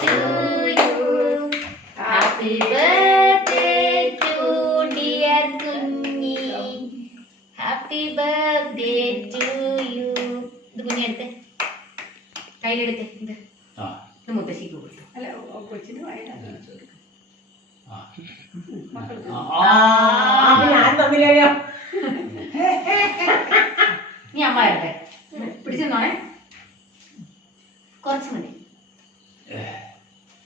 to you. Happy birthday to dear കുഞ്ഞി. Happy birthday to you. ഇത് കുഞ്ഞെടുത്ത് കയ്യിലെടുത്ത് ഇത് മുത്തശ്ശിക്ക് കൊടുത്തു. അല്ല കൊച്ചിന് വയനാ നീ അമ്മ വരട്ടെ പിടിച്ചെന്നോണേ കുറച്ച് മതി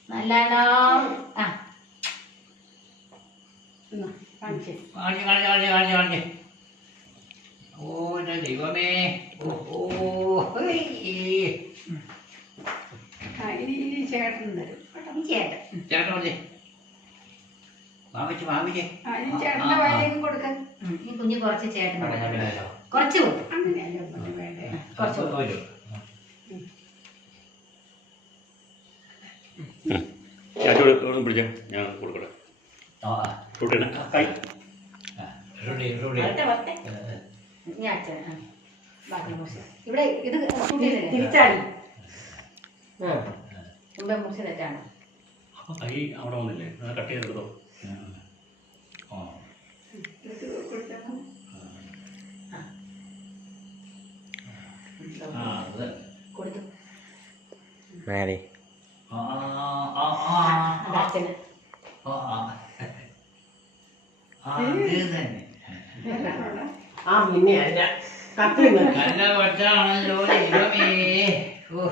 നല്ലതാണോ ആ ഓ എൻ്റെ ദൈവമേ ചേട്ടൻ തരും ചേട്ടൻ ചേട്ടൻ പറഞ്ഞേ വാങ്ങിച്ച് വാങ്ങിച്ചേ ചേട്ടന്റെ വയലേക്ക് കൊടുക്കാൻ ഈ കുഞ്ഞ് കുറച്ച് ചേട്ടൻ കുറച്ച് കൊടുക്കും അങ്ങനെയല്ലേ വേണ്ടേ കുറച്ച് പിടിച്ച ഞാൻ കൊടുക്കട്ടെ റൂട്ടിന് ഞാൻ അച്ഛൻ ബാക്കി മുറിച്ച് ഇവിടെ ഇത് തിരിച്ചാടി മുമ്പേ മുറിച്ച് തെറ്റാണ് അപ്പോൾ കൈ അവിടെ വന്നില്ലേ കട്ട് ചെയ്തെടുത്തോ കൊടുത്തു അച്ഛന് പിന്നെ അല്ല കത്തില്ല നല്ല കൊച്ചാണല്ലോ ദൈവമേ ഓ